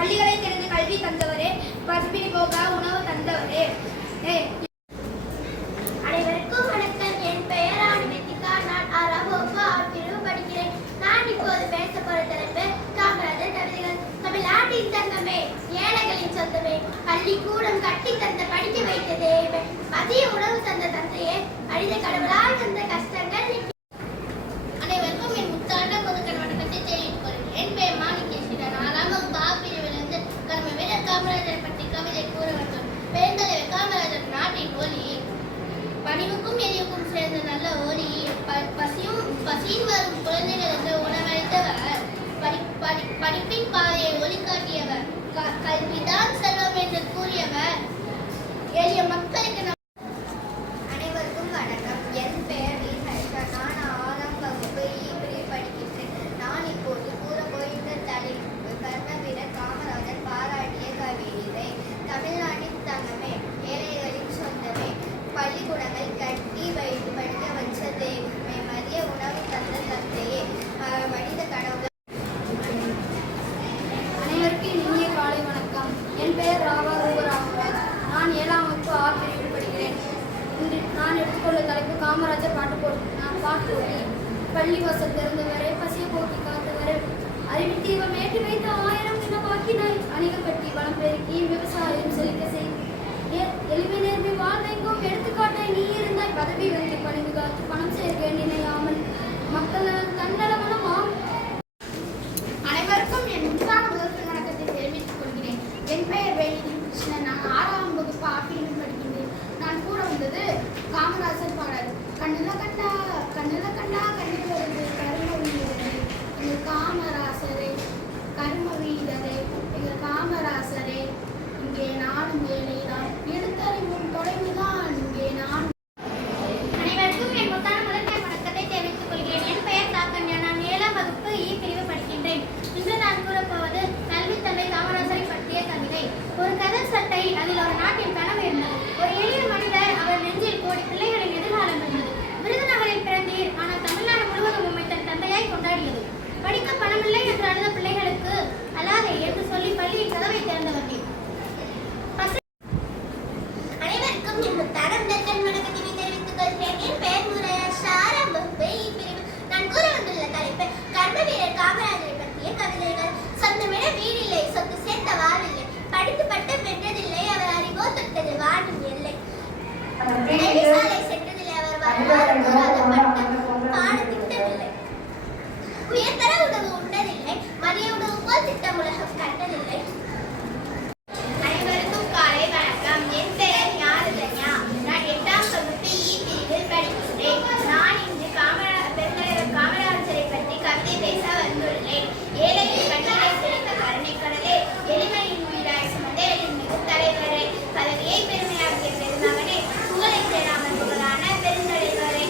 பள்ளிகளை திறந்து கல்வி தந்தவரே, பசுபினி போக உணவு தந்தவரே. அனைவருக்கும் வணக்கம். என் பெயர் ஆணிமெத்திகா. நான் 6ஆம் வகுப்பு பிரிவு படிக்கிறேன். நான் இப்போது பேச போற தலைப்பு காமராஜர் கவிதைகள். தமிழ்நாட்டின் தங்கமே, ஏழைகளின் சொந்தமே, பள்ளிக்கூடம் கட்டி தந்த படிக்க வைத்த தேவே, மதிய உணவு தந்த தந்தையே, அழித கடவுளால் வந்த கஷ்டங்கள். அனைவருக்கும் என் முத்தான பொதுக்கண் வணக்கத்தை தெரிவித்துக் கொள்கிறேன். என் பெயர் மாணிக்கேஸ்வரன். 4ஆம் வகுப்பு பிரிவிலிருந்து கர்ம வீரர் காமராஜர் பற்றி கவிதை கூற வேண்டும். பெருந்தலைவர் காமராஜர் நாட்டின் ஒளி, பணிவுக்கும் எரிவுக்கும் சேர்ந்த நல்ல ஒளி, பசியின் வரும் குழந்தைகளுக்கு உணவளித்தவர், படிப்பின் பாதையை ஒளி காட்டியவர், கல்விதான் செல்வம் என்று கூறியவர், எளிய மக்களுக்கு. அனைவருக்கும் வணக்கம். என் பெயர் வி. ஹர்ஷா. நான் 6ஆம் வகுப்பு பிரிவு படிக்கின்றேன். நான் இப்போது கூற போகின்ற தலைப்பு கர்ம வீரர் காமராஜர் பாராட்டிய கவிதை. தமிழ்நாட்டின் தங்கமே, ஏழைகளின் சொந்தமே, பள்ளிக்கூடங்கள் கட்டி வைத்து படிக்க வச்ச தெய்வமே, மதிய உணவு தந்த தந்தையே, மனித கடவுள். அனைவருக்கும் இனிய காலை வணக்கம். என் பெயர் ராவா ரூபராமராஜ். நான் 7ஆம் வகுப்பு பிரிவில் படிக்கிறேன். இன்று நான் எடுத்துக்கொள்ள தலைப்பு காமராஜர் பாட்டுப்போட்டி. பள்ளி வாசல் திறந்தவரை, பசிய போக்கி காத்தவரை, அறிவித்தீவம் ஏற்றி வைத்த 1000 தின பாக்கினாய், அணிக கட்டி வளம் பெருக்கி விவசாயம் செழிக்க செய், எளிமை நேர்மை வாழ்ந்தெங்கும் எடுத்துக்காட்டாய் நீ இருந்தாய், பதவி வந்து பணிவு காத்து பணம் சேர்க்க நினையாமல் மக்கள் தன்னலமனம் ஆம். அனைவருக்கும் என் முத்தான முதல் வணக்கத்தை தெரிவித்துக் கொள்கிறேன். என் பெயர் வேலி கிருஷ்ணன். நான் 6ஆம் வகுப்பு பிரிவு படிக்கின்றேன். நான் கூற வந்தது காமராஜர் பாடல். கண்ணுல கண்டா கண்ணுக்கு வருது கரும வீரரே, எங்கள் காமராசரே, கரும வீரரே, எங்கள் காமராசரே, இங்கே நானும் ஏழைதான், எடுத்தறிவும் தொலைவுதான் இங்கே நான். அனைவருக்கும் என் முத்தான முதல் வணக்கத்தை தெரிவித்துக் கொள்கிறேன். என் பெயர் தாக்கன்யா. நான் 7ஆம் வகுப்பு பிரிவு படிக்கின்றேன். இன்று நான் கூறப்போவது கல்வி தந்தை காமராஜரை பற்றிய கவிதை. ஒரு கதர் சட்டை, அதில் ஒரு நாட்டின் கனவு இருந்தது. ஒரு எளிய மனிதர், அவர் நெஞ்சில் கோடி பிள்ளைகளின் எதிர்காலம் இருந்தது. விருதுநகரில் பிறந்தீர், ஆனால் தமிழ்நாடு முழுவதும் உம்மை தன் தந்தையாய் கொண்டாடியது. படிக்க பணமில்லை என்று அழுத பிள்ளைகளுக்கு அழாதே என்று சொல்லி பள்ளியின் கதவை திறந்தவர்கள். அனைவருக்கும் என் முத்தான முதல் வணக்கத்தினை தெரிவித்துக் கொள்கிறேன். என் பெயர் முரையா. 6ஆம் வகுப்பு பிரிவு. நான் கூற வந்துள்ள தலைப்பு கர்ம வீரர் காமராஜரை பற்றிய கவிதைகள். சொந்தமிட வீடில்லை, சொத்து சேர்த்த வாழ்வில்லை, படித்து பட்டம் வென்றதில்லை, அவர் அறிவோ தொட்டது வாழும் எல்லை, சாலை சென்றதில்லை, அவர் வரலாறு கூறாத பட்டம் பாடத்திட்டமில்லை, உயர்தர உணவு உண்டதில்லை, மதிய உணவு போல் திட்டம் உலகம் கண்டதில்லை. அனைவருக்கும் காலை வணக்கம். என் பெயர் ஞானதன்யா. நான் 8ஆம் வகுப்பு பிரிவில் படிக்கிறேன். நான் இன்று பெருந்தலைவர் காமராஜரை பற்றி கவிதை பேச வந்துள்ளேன். ஏழையின் கண்ணீரை சிரித்த கருணை கடலே, எளிமையின் வீடாய் சுமந்த எளிமிகு தலைவரே, பதவியை பெருமையாக்கிய பெருமகனே, புகழை சேராமல் புகழான பெருந்தலைவரே,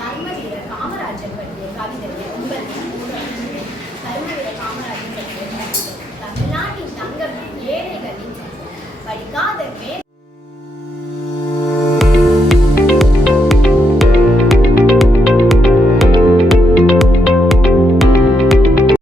கர்மவீரர் காமராஜர் பற்றிய கவிதையை உங்களிடம் கூற வருகிறேன். கர்மவீரர் காமராஜர் பற்றிய கவிதை.